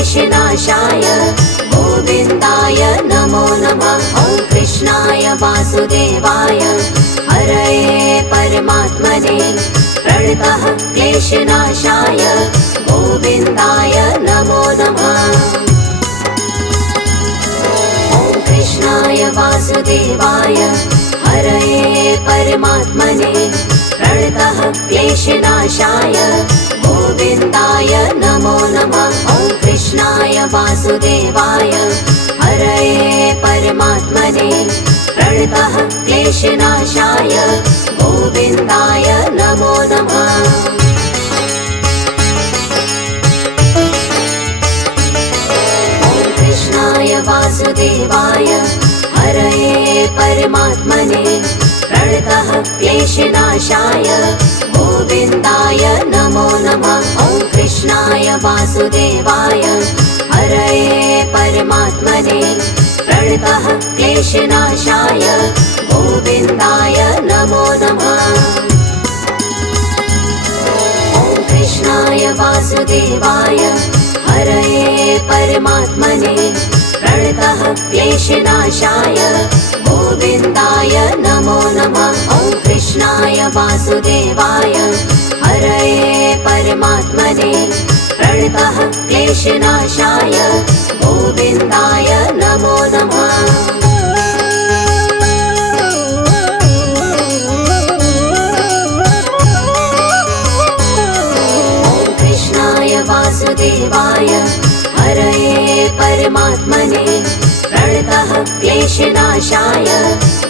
क्लेशनाशाय गोविन्दाय नमो नमः। ॐ कृष्णाय वासुदेवाय हरये परमात्मने प्रणतः क्लेशनाशाय गोविन्दाय नमो नमः। ॐ कृष्णाय वासुदेवाय हरये परमात्मने प्रणतः क्लेशनाशाय गोविन्दाय नमो नमः। ॐ कृष्णाय वासुदेवाय हरये परमात्मने प्रणतः क्लेशनाशाय गोविन्दाय नमो नमः। ॐ कृष्णाय वासुदेवाय हरये परमात्मने प्रणतः क्लेशनाशाय गोविन्दाय नमो नमः। ॐ कृष्णाय वासुदेवाय हरये परमात्मने प्रणतः क्लेशनाशाय गोविन्दाय नमो नमः। ॐ कृष्णाय वासुदेवाय हरये परमात्मने प्रणतः क्लेशनाशाय गोविन्दाय नमो नमः। ॐ कृष्णाय वासुदेवाय हरये परमात्मने प्रणतः क्लेशनाशाय गोविन्दाय नमो नमः। ॐ कृष्णाय वासुदेवाय हरये परमात्मने प्रणतः क्लेशनाशाय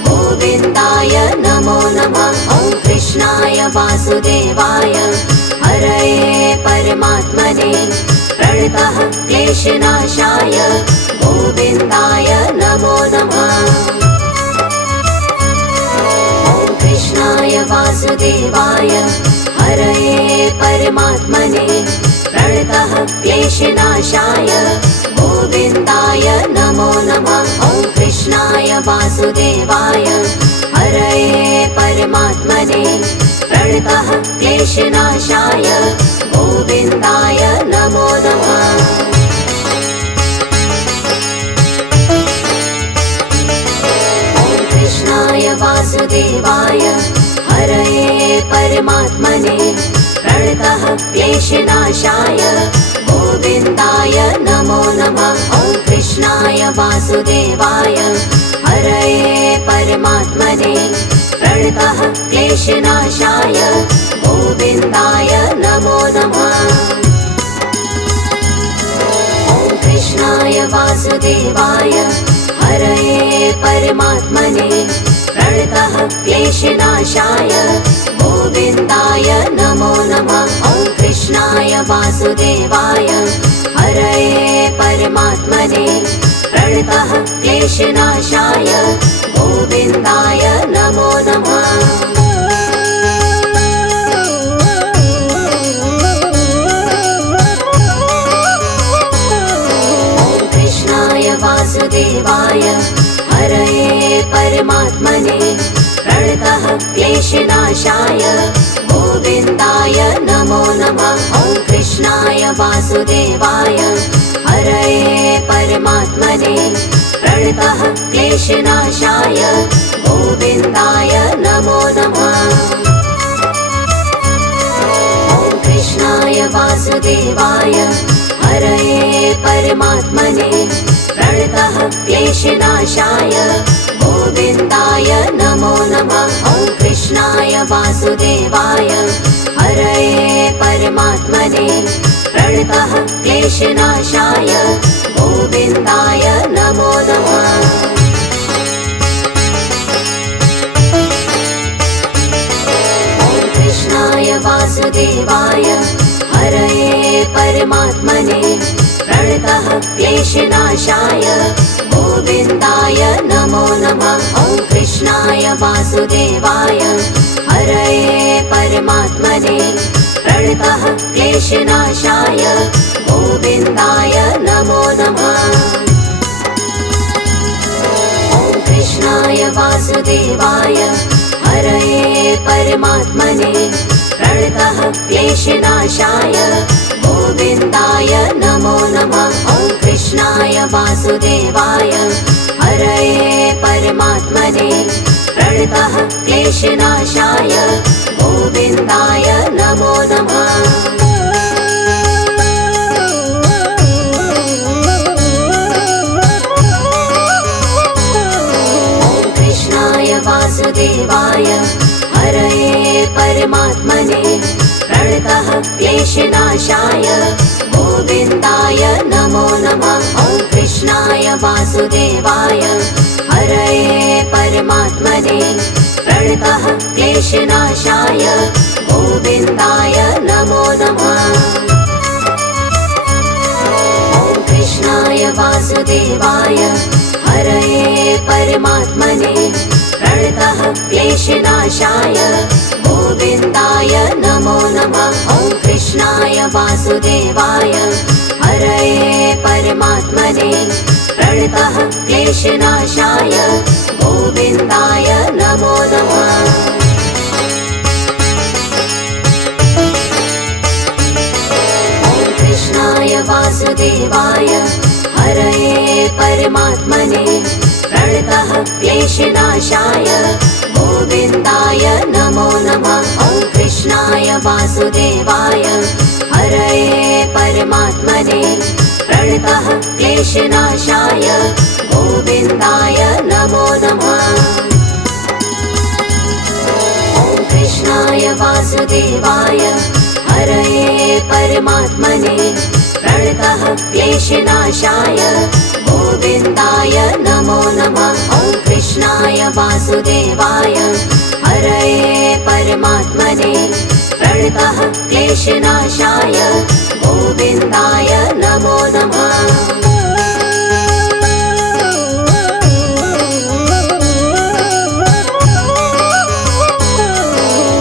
गोविन्दाय नमो नमः। ॐ कृष्णाय वासुदेवाय हरये परमात्मने प्रणतः क्लेशनाशाय गोविन्दाय नमो नमः। ॐ कृष्णाय वासुदेवाय हरये परमात्मने प्रणतः क्लेशनाशाय गोविन्दाय नमो नमः। ॐ कृष्णाय वासुदेवाय हरये परमात्मने प्रणतः क्लेशनाशाय गोविन्दाय नमो नमः। ॐ कृष्णाय वासुदेवाय हरये परमात्मने प्रणतः क्लेशनाशाय गोविन्दाय नमो नमः। ॐ कृष्णाय वासुदेवाय हरये परमात्मने प्रणतः क्लेशनाशाय गोविन्दाय नमो नमः। ॐ कृष्णाय वासुदेवाय हरये परमात्मने प्रणतः क्लेशनाशाय गोविन्दाय नमो नमः। ॐ कृष्णाय वासुदेवाय हरये परमात्मने प्रणतः क्लेशनाशाय गोविन्दाय नमो नमः। ॐ कृष्णाय वासुदेवाय हरये परमात्मने प्रणतः क्लेशनाशाय गोविन्दाय नमो नमः। ॐ कृष्णाय वासुदेवाय हरये परमात्मने प्रणतः क्लेशनाशाय गोविन्दाय नमो नमः। ॐ कृष्णाय वासुदेवाय हरये परमात्मने प्रणतः क्लेशनाशाय गोविन्दाय नमो नमः। ॐ कृष्णाय वासुदेवाय हरये परमात्मने प्रणतः क्लेशनाशाय गोविन्दाय नमो नमः। ॐ कृष्णाय वासुदेवाय हरये परमात्मने प्रणतः क्लेशनाशाय गोविन्दाय नमो नमः। ॐ कृष्णाय वासुदेवाय हरये परमात्मने प्रणतः क्लेशनाशाय गोविन्दाय नमो नमः। ॐ कृष्णाय वासुदेवाय हरये परमात्मने प्रणतः क्लेशनाशाय गोविन्दाय नमो नमः। वासुदेवाय हरये परमात्मने प्रणतः क्लेशनाशाय गोविन्दाय नमो नमः। वासुदेवाय हरये परमात्मने प्रणतः क्लेशनाशाय गोविन्दाय नमो नमः। ॐ कृष्णाय वासुदेवाय हरये परमात्मने प्रणतः क्लेशनाशाय गोविन्दाय नमो नमः। ॐ कृष्णाय वासुदेवाय हरये परमात्मने प्रणतः क्लेशनाशाय गोविन्दाय नमो नमः। ॐ कृष्णाय वासुदेवाय हरये परमात्मने प्रणतः क्लेशनाशाय गोविन्दाय नमो नमः। ॐ कृष्णाय वासुदेवाय हरये परमात्मने प्रणतः क्लेशनाशाय गोविन्दाय नमो नमः। ॐ कृष्णाय वासुदेवाय हरये परमात्मने प्रणतः क्लेशनाशाय गोविन्दाय नमो नमः। ॐ कृष्णाय वासुदेवाय हरये परमात्मने प्रणतः क्लेशनाशाय गोविन्दाय नमो नमः। ॐ कृष्णाय वासुदेवाय हरये परमात्मने प्रणतः क्लेशनाशाय गोविन्दाय नमो नमः।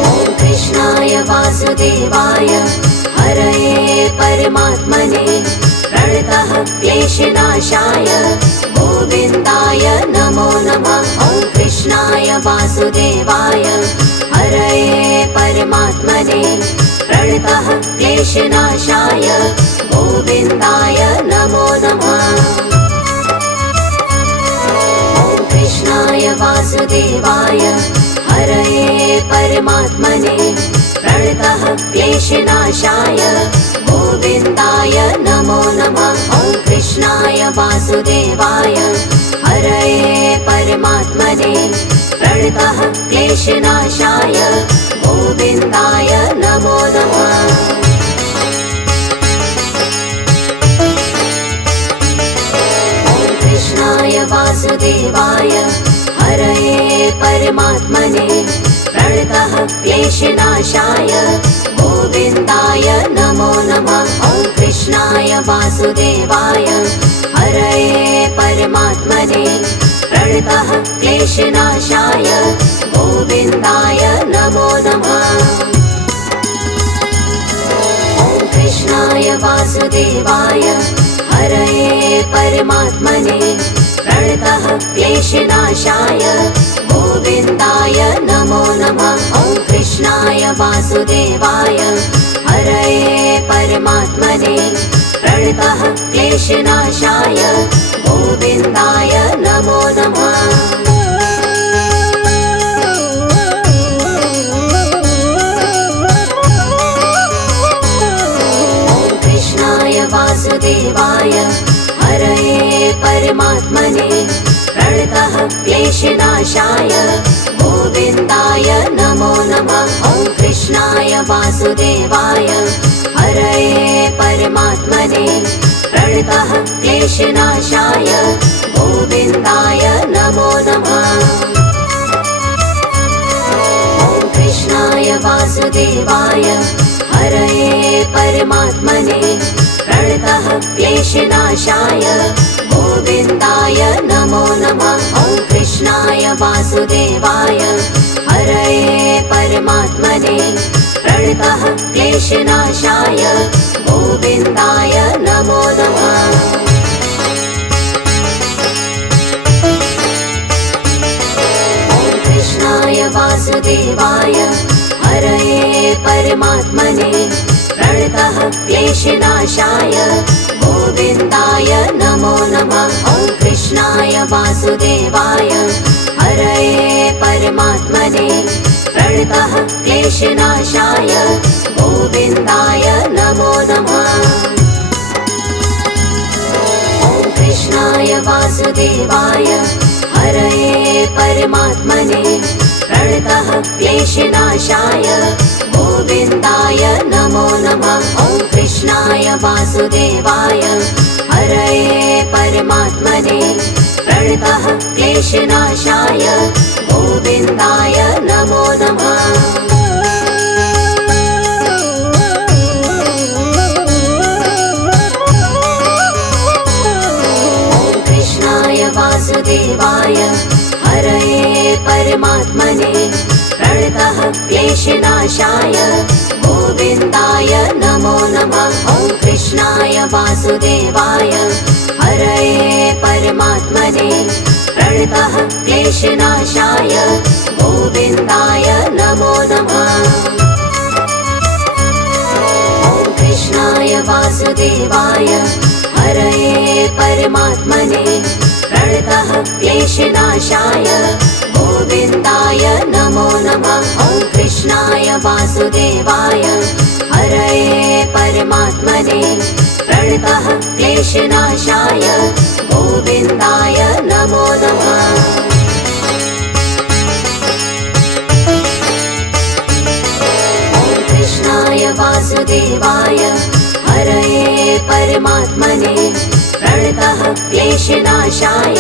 ॐ कृष्णाय वासुदेवाय हरये परमात्मने प्रणतः क्लेशनाशाय गोविन्दाय नमो नमः। ॐ कृष्णाय वासुदेवाय हरये परमात्मने प्रणतः क्लेशनाशाय गोविन्दाय नमो नमः। ॐ कृष्णाय वासुदेवाय हरये परमात्मने प्रणतः क्लेशनाशाय गोविन्दाय नमो नमः। ॐ कृष्णाय वासुदेवाय हरये परमात्मने प्रणतः क्लेशनाशाय गोविन्दाय नमो नमः। ॐ कृष्णाय वासुदेवाय हरये परमात्मने प्रणतः क्लेशनाशाय गोविन्दाय नमो नमः। ॐ कृष्णाय वासुदेवाय हरये परमात्मने प्रणतः क्लेशनाशाय गोविन्दाय नमो नमः। ॐ कृष्णाय वासुदेवाय हरये परमात्मने प्रणतः क्लेशनाशाय गोविन्दाय नमो नमः। ॐ कृष्णाय वासुदेवाय हरये परमात्मने प्रणतः क्लेशनाशाय गोविन्दाय नमो नमः। ॐ कृष्णाय वासुदेवाय हरये परमात्मने प्रणतः क्लेशनाशाय गोविन्दाय नमो नमः। ॐ कृष्णाय वासुदेवाय हरये परमात्मने प्रणतः क्लेशनाशाय गोविन्दाय नमो नमः। ॐ कृष्णाय वासुदेवाय हरये परमात्मने प्रणतः क्लेशनाशाय गोविन्दाय नमो नमः। ॐ कृष्णाय वासुदेवाय हरये परमात्मने प्रणतः क्लेशनाशाय गोविन्दाय नमो नमः। ॐ कृष्णाय वासुदेवाय हरये परमात्मने प्रणतः क्लेशनाशाय गोविन्दाय नमो नमः। वासुदेवाय हरये परमात्मने प्रणतः क्लेशनाशाय गोविन्दाय नमो नमः। ॐ कृष्णाय वासुदेवाय हरये परमात्मने प्रणतः क्लेशनाशाय गोविन्दाय नमो नमः। ॐ कृष्णाय वासुदेवाय हरये परमात्मने प्रणतः क्लेशनाशाय गोविन्दाय नमो नमः। ॐ कृष्णाय वासुदेवाय हरये परमात्मने प्रणतः क्लेशनाशाय गोविन्दाय नमो नमः। ॐ कृष्णाय वासुदेवाय हरये परमात्मने प्रणतः क्लेशनाशाय गोविन्दाय नमो नमः। ॐ कृष्णाय वासुदेवाय हरये परमात्मने प्रणतः क्लेशनाशाय गोविन्दाय नमो नमः। ॐ कृष्णाय वासुदेवाय हरये परमात्मने प्रणतः क्लेशनाशाय गोविन्दाय नमो नमः। ॐ कृष्णाय वासुदेवाय हरये परमात्मने प्रणतः क्लेशनाशाय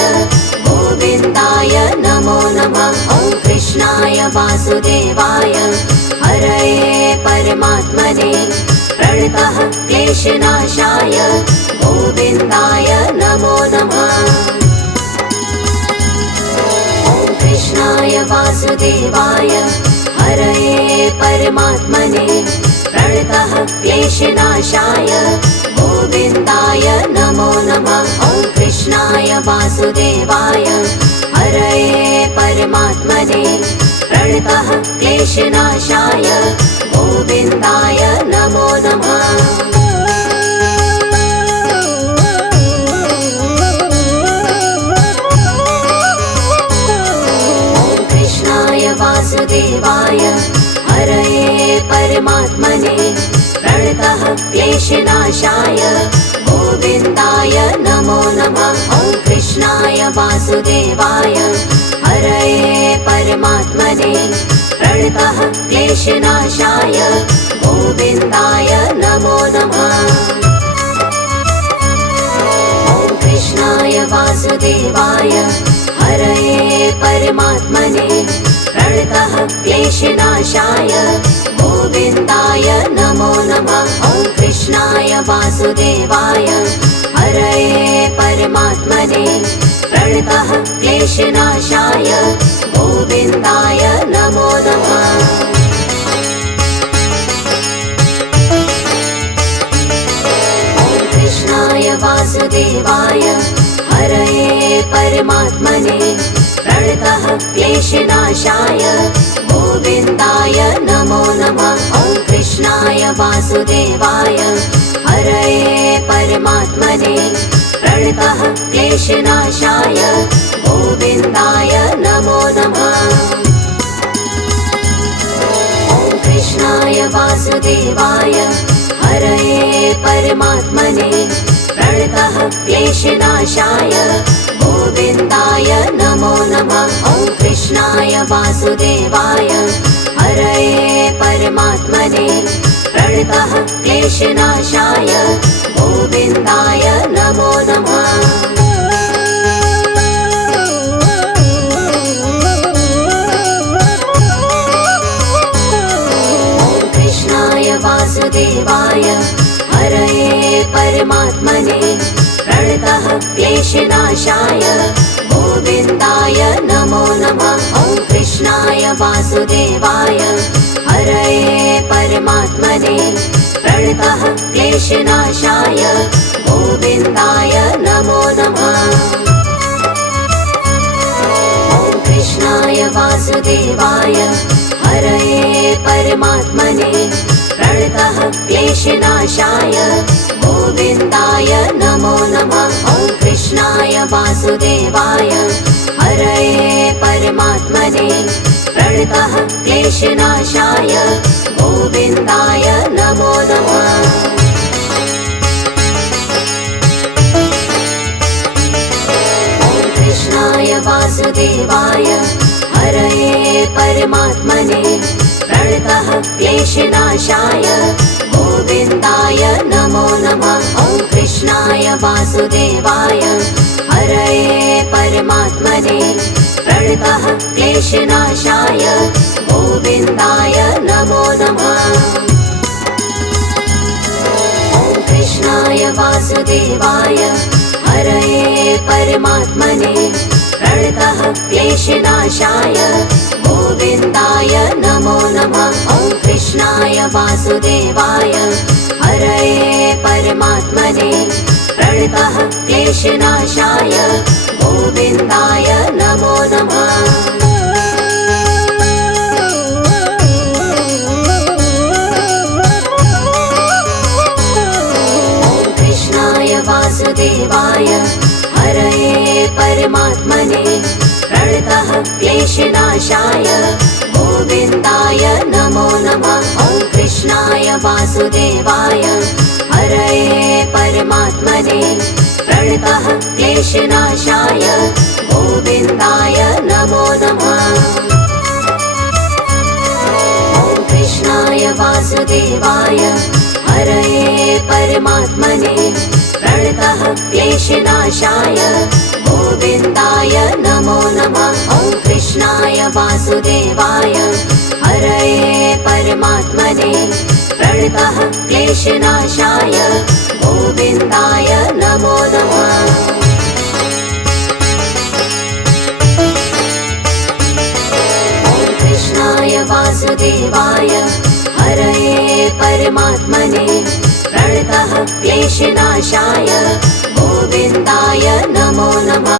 गोविन्दाय नमो नमः। ॐ कृष्णाय वासुदेवाय हरये परमात्मने प्रणतः क्लेशनाशाय गोविन्दाय नमो नमः। ॐ कृष्णाय वासुदेवाय हरये परमात्मने प्रणतः क्लेशनाशाय गोविन्दाय नमो नमः। ॐ कृष्णाय वासुदेवाय हरये परमात्मने प्रणतः क्लेशनाशाय गोविन्दाय नमो नमः। ॐ कृष्णाय वासुदेवाय हरये परमात्मने प्रणतः क्लेशनाशाय गोविन्दाय नमो नमः। ॐ कृष्णाय वासुदेवाय हरये परमात्मने प्रणतः क्लेशनाशाय गोविन्दाय नमो नमः। ॐ कृष्णाय वासुदेवाय हरये परमात्मने प्रणतः क्लेशनाशाय गोविन्दाय नमो नमः। ॐ कृष्णाय वासुदेवाय हरये परमात्मने प्रणतः क्लेशनाशाय गोविन्दाय नमो नमः। ॐ कृष्णाय वासुदेवाय हरये परमात्मने प्रणतः क्लेशनाशाय गोविन्दाय नमो नमः। ॐ कृष्णाय वासुदेवाय हरये परमात्मने प्रणतः क्लेशनाशाय गोविन्दाय नमो नमः। ॐ कृष्णाय वासुदेवाय हरये परमात्मने प्रणतः क्लेशनाशाय गोविन्दाय नमो नमः। ॐ कृष्णाय वासुदेवाय हरये परमात्मने प्रणतः क्लेशनाशाय गोविन्दाय नमो नमः। ॐ कृष्णाय वासुदेवाय हरये परमात्मने प्रणतः क्लेशनाशाय गोविन्दाय नमो नमः। ॐ कृष्णाय वासुदेवाय हरये परमात्मने प्रणतः क्लेशनाशाय गोविन्दाय नमो नमः। ॐ कृष्णाय वासुदेवाय हरये परमात्मने प्रणतः क्लेशनाशाय गोविन्दाय नमो नमः। ॐ कृष्णाय वासुदेवाय क्लेशनाशाय गोविन्दाय नमो नमः। कृष्णाय वासुदेवाय हरये परमात्मने प्रणतः क्लेशनाशाय गोविन्दाय नमो नमः। ॐ कृष्णाय वासुदेवाय हरये परमात्मने प्रणतः क्लेशनाशाय गोविन्दाय नमो नमः। ॐ कृष्णाय वासुदेवाय हरये परमात्मने प्रणतः क्लेशनाशाय गोविन्दाय नमो नमः। ॐ कृष्णाय वासुदेवाय हरये परमात्मने प्रणतः क्लेशनाशाय गोविन्दाय नमो नमः। वासुदेवाय हरये परमात्मने प्रणतः क्लेशनाशाय गोविन्दाय नमो नमः। ॐ कृष्णाय वासुदेवाय हरये परमात्मने प्रणतः क्लेशनाशाय गोविन्दाय नमो नमः। ॐ कृष्णाय वासुदेवाय हरये परमात्मने प्रणतः क्लेशनाशाय गोविन्दाय नमो नमः। ॐ कृष्णाय वासुदेवाय हरये परमात्मने प्रणतः क्लेशनाशाय गोविन्दाय नमो नमः। ॐ कृष्णाय वासुदेवाय हरये परमात्मने प्रणतः क्लेशनाशाय गोविन्दाय नमो नमः।